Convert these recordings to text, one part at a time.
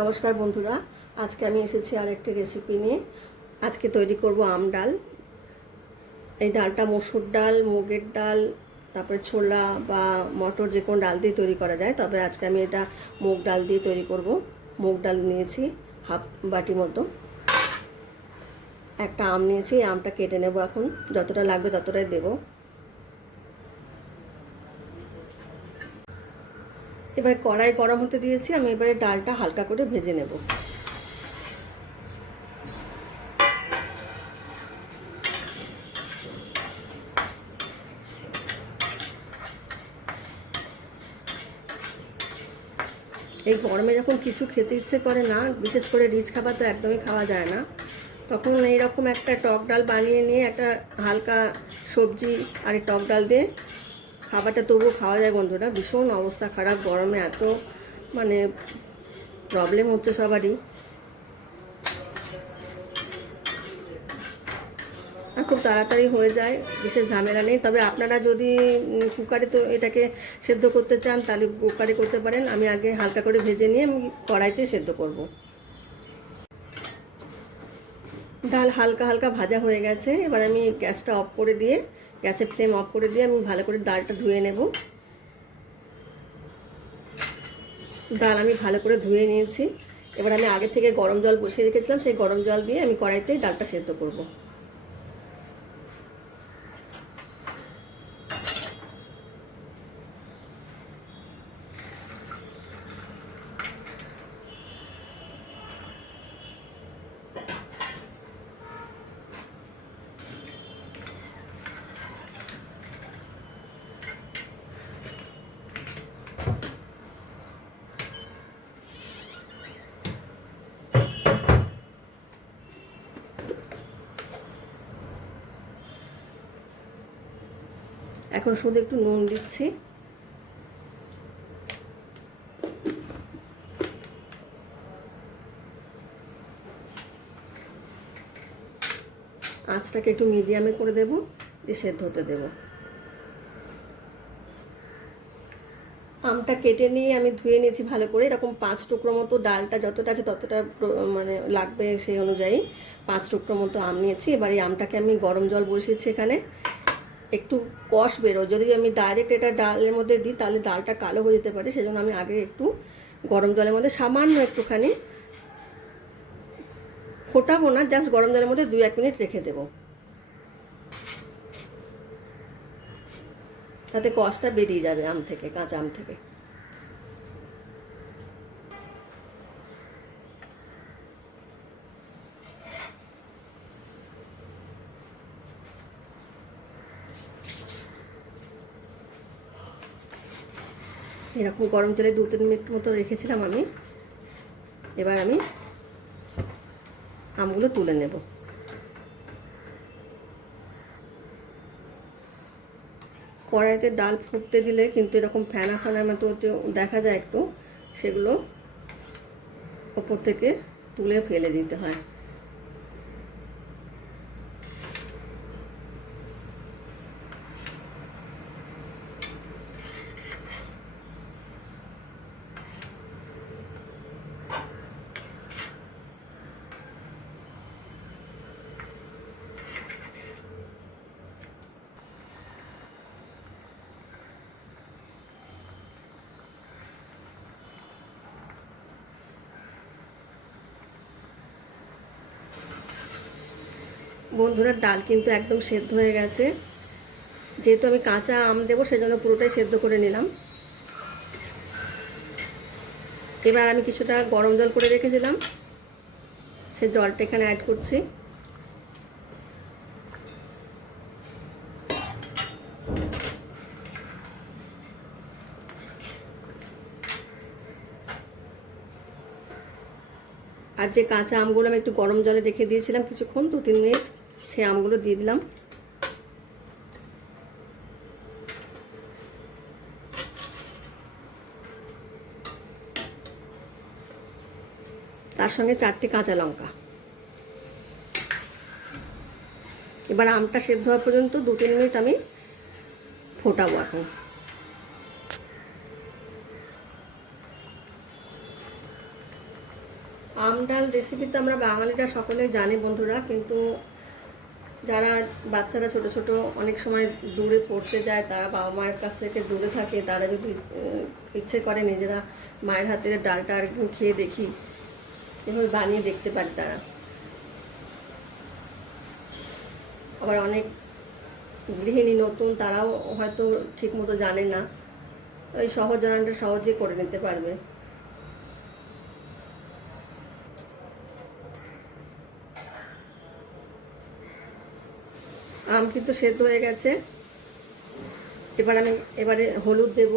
নমস্কার বন্ধুরা, আজকে আমি এসেছি আর একটি রেসিপি নিয়ে। আজকে তৈরি করব আম ডাল। এই ডালটা মসুর ডাল, মুগের ডাল, তারপরে ছোলা বা মটর যে কোনো ডাল দিয়ে তৈরি করা যায়, তবে আজকে আমি এটা মুগ ডাল দিয়ে তৈরি করব। মুগ ডাল নিয়েছি হাফ বাটি মতো। একটা আম নিয়েছি, আমটা কেটে নেব। এখন যতটা লাগবে ততটাই দেব। এবার কড়াই গরম হতে দিয়েছি, আমি এবারে ডালটা হালকা করে ভেজে নেব। এই গরমে যখন কিছু খেতে ইচ্ছে করে না, বিশেষ করে রিচ খাবার তো একদমই খাওয়া যায় না, তখন এইরকম একটা টক ডাল বানিয়ে নিয়ে একটা হালকা সবজি আর এই টক ডাল দিয়ে খাবারটা তবুও খাওয়া যায়। বন্ধুরা, ভীষণ অবস্থা খারাপ গরমে, এত মানে প্রবলেম হচ্ছে সবারই। আর খুব তাড়াতাড়ি হয়ে যায়, বিশেষ ঝামেলা নেই। তবে আপনারা যদি কুকারে তো এটাকে সেদ্ধ করতে চান তাহলে কুকারে করতে পারেন। আমি আগে হালকা করে ভেজে নিয়ে আমি কড়াইতে সেদ্ধ করব। ডাল হালকা হালকা ভাজা হয়ে গেছে, এবার আমি গ্যাসটা অফ করে দিয়ে, গ্যাসের ফ্লেম অফ করে দিয়ে আমি ভালো করে ডালটা ধুয়ে নেব। ডাল আমি ভালো করে ধুয়ে নিয়েছি। এবার আমি আগে থেকে গরম জল বসিয়ে রেখেছিলাম, সেই গরম জল দিয়ে আমি কড়াইতে ডালটা সেদ্ধ করব। এখন শুধু একটু নুন দিচ্ছি। আঁচটাকে একটু মিডিয়ামে করে দেব, দিয়ে সেদ্ধ হতে দেব। আমটা কেটে নিয়ে আমি ধুয়ে নিয়েছি ভালো করে, এরকম 5 টুকরো মতো, ডালটা যতটা আছে ততটা মানে লাগবে সেই অনুযায়ী 5 টুকরো মতো আম নিয়েছি। এবার এই আমটাকে আমি গরম জল বসিয়েছি, এখানে একটু কষ বেরো। যদি আমি ডাইরেক্ট এটা ডালের মধ্যে দিই তাহলে ডালটা কালো হয়ে যেতে পারে, সেজন্য আমি আগে একটু গরম জলের মধ্যে সামান্য একটুখানি, ফোটাবো না, জাস্ট গরম জলের মধ্যে 2-1 মিনিট রেখে দেবো, তাতে কষটা বেরিয়ে যাবে আম থেকে, কাঁচা আম থেকে। এরকম গরম জলে 2-3 মিনিট মতো রেখেছিলাম আমি। এবার আমি আমগুলো তুলে নেব। কড়াইতে ডাল ফুটতে দিলে কিন্তু এরকম ফেনা ফেনার মতো দেখা যায় একটু, সেগুলো ওপর থেকে তুলে ফেলে দিতে হয়। বন্ধুরা, ডাল কিন্তু একদম সেদ্ধ হয়ে গেছে। যেহেতু আমি কাঁচা আম দেবো সেজন্য পুরোটাই সেদ্ধ করে নিলাম। এবার আমি কিছুটা গরম জল করে রেখেছিলাম, সে জলটা এখানে অ্যাড করছি। আর যে কাঁচা আমগুলো আমি একটু গরম জলে রেখে দিয়েছিলাম কিছুক্ষণ, 2-3 মিনিট, সেই আমগুলো দিয়ে দিলাম। তার সঙ্গে 4টে কাঁচা লঙ্কা। এবার আমটা সেদ্ধ হওয়া পর্যন্ত 2-3 মিনিট আমি ফোটাবো এখন। আম ডাল রেসিপি তো আমরা বাঙালিরা সকলেই জানি বন্ধুরা, কিন্তু যারা বাচ্চারা ছোট ছোট অনেক সময় দূরে পড়তে যায়, তারা বাবা মায়ের কাছ থেকে দূরে থাকে, তারা যদি ইচ্ছে করে নিজেরা মায়ের হাতের ডালটা আরেকদিন খেয়ে দেখি, এভাবে বানিয়ে দেখতে পারে তারা। আবার অনেক গৃহিণী নতুন, তারাও হয়তো ঠিক মতো জানে না, ওই সহজ রান্নাটা সহজে করে নিতে পারবে। আম কিন্তু সেদ্ধ হয়ে গেছে। এবারে হলুদ দেব,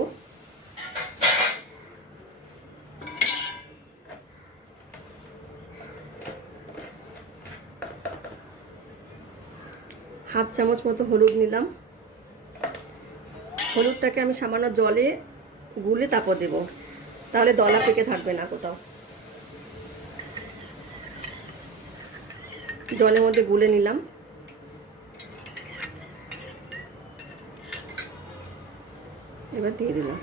হাফ চামচ মতো হলুদ নিলাম। হলুদটাকে আমি সামান্য জলে গুলে তারপর দেব, তাহলে দলা পেকে থাকবে না কোথাও। জলের মধ্যে গুলে নিলাম। এবার দিয়ে দিলাম।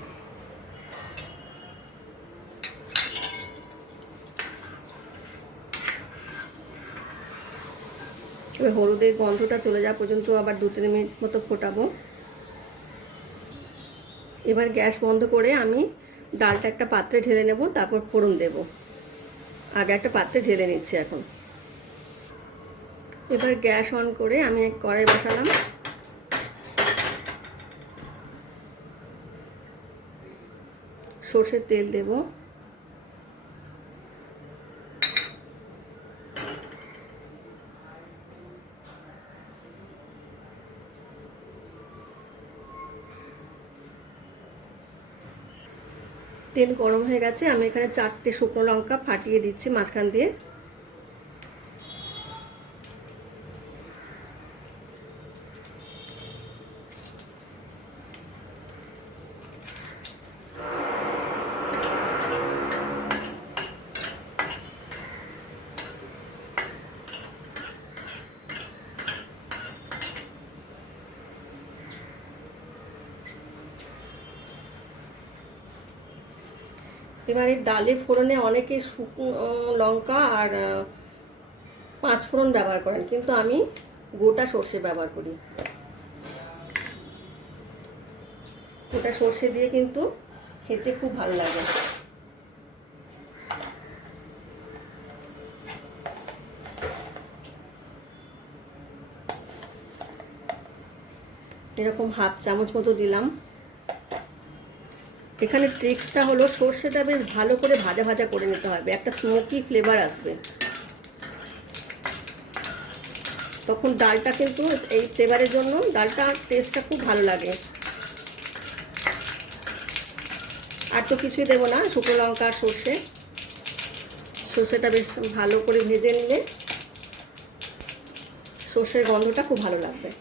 এবার হলুদের গন্ধটা চলে যাওয়া পর্যন্ত আবার 2-3 মিনিট মতো ফোটাবো। এবার গ্যাস বন্ধ করে আমি ডালটা একটা পাত্রে ঢেলে নেব, তারপর ফোড়ন দেব। আগে একটা পাত্রে ঢেলে নিচ্ছি এখন। এবার গ্যাস অন করে আমি কড়াই বসালাম। সরষের তেল দেব। তেল গরম হয়ে গেছে, আমি এখানে 4টে শুকনো লঙ্কা ফাটিয়ে দিচ্ছি মাঝখান দিয়ে। এবারে ডালে ফোড়নে অনেকে শুকনো লঙ্কা আর 5 ফোড়ন ব্যবহার করেন, কিন্তু আমি গোটা সর্ষে ব্যবহার করি। গোটা সর্ষে দিয়ে কিন্তু খেতে খুব ভালো লাগে। এরকম হাফ চামচ মতো দিলাম। এখানে ট্রিক্সটা হলো সর্ষেটা বেশ ভালো করে ভাজা ভাজা করে নিতে হবে, একটা স্মোকি ফ্লেভার আসবে, তখন ডালটা কিন্তু এই ফ্লেভারের জন্য ডালটা টেস্টটা খুব ভালো লাগে। আর তো কিছুই দেবো না, শুকনো লঙ্কা আর সর্ষেটা বেশ ভালো করে ভেজে নিলে সর্ষের গন্ধটা খুব ভালো লাগবে।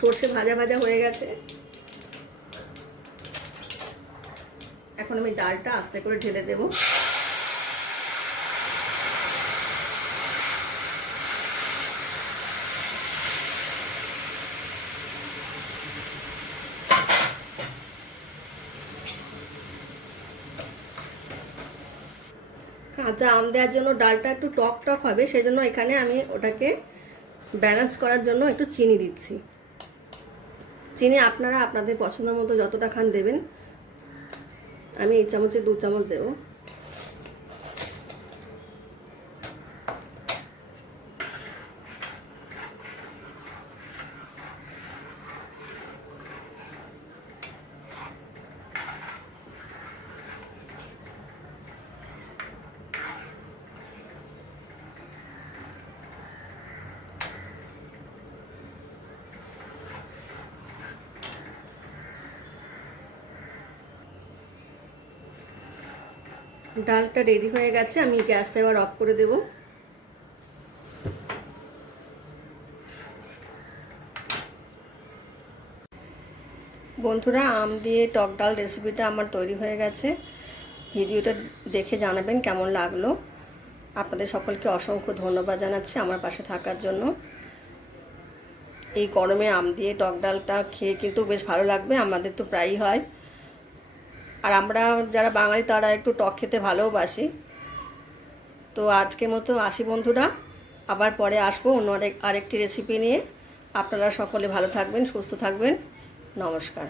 সর্ষে ভাজা ভাজা হয়ে গেছে, এখন আমি ডালটা আস্তে করে ঢেলে দেব। কাঁচা আম দেওয়ার জন্য ডালটা একটু টক টক হবে, সেজন্য এখানে আমি ওটাকে ব্যালেন্স করার জন্য একটু চিনি দিচ্ছি। চিনি আপনারা আপনাদের পছন্দ মতো যতটা খান দেবেন। আমি এই চামচে 2 চামচ দেবো। ডালটা রেডি হয়ে গেছে, আমি গ্যাসটা এবার অফ করে দেব। বন্ধুরা, আম দিয়ে টক ডাল রেসিপিটা আমার তৈরি হয়ে গেছে। ভিডিওটা দেখে জানাবেন কেমন লাগলো। আপনাদের সকলকে অসংখ্য ধন্যবাদ জানাচ্ছি আমার পাশে থাকার জন্য। এই গরমে আম দিয়ে টক ডালটা খেয়ে কিন্তু বেশ ভালো লাগবে, আমাদের তো প্রায়ই হয়। আর আমরা যারা বাঙালি তারা একটু টক খেতে ভালোবাসি। তো আজকের মতো আসি বন্ধুরা, আবার পরে আসবো অন্য আরেকটি রেসিপি নিয়ে। আপনারা সকলে ভালো থাকবেন, সুস্থ থাকবেন। নমস্কার।